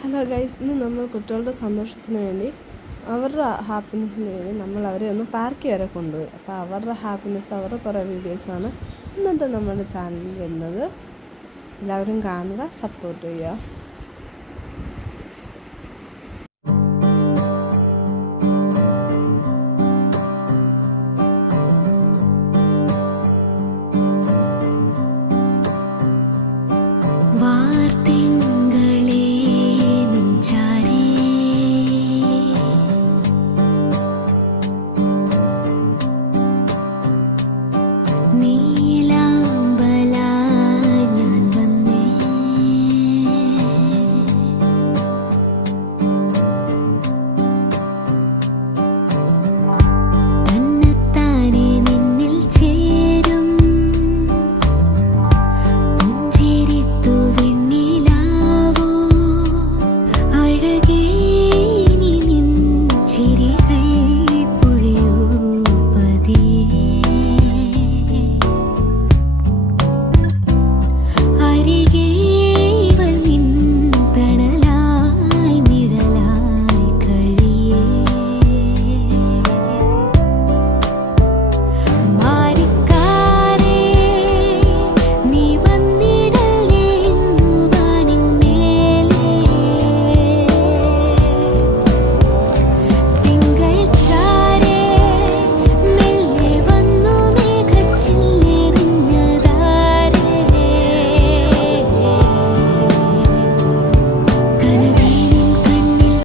Hello guys, ഇന്ന് നമ്മൾ കുട്ടികളുടെ സന്തോഷത്തിന് വേണ്ടി അവരുടെ ഹാപ്പിനെസ്സിന് വേണ്ടി നമ്മൾ അവരെ ഒന്ന് പാർക്ക് വരെ കൊണ്ടുപോയി. അപ്പോൾ അവരുടെ ഹാപ്പിനെസ്, അവരുടെ കുറേ വീഡിയോസാണ് ഇന്നത്തെ നമ്മുടെ ചാനലിൽ വരുന്നത്. എല്ലാവരും കാണുക, സപ്പോർട്ട് ചെയ്യുക.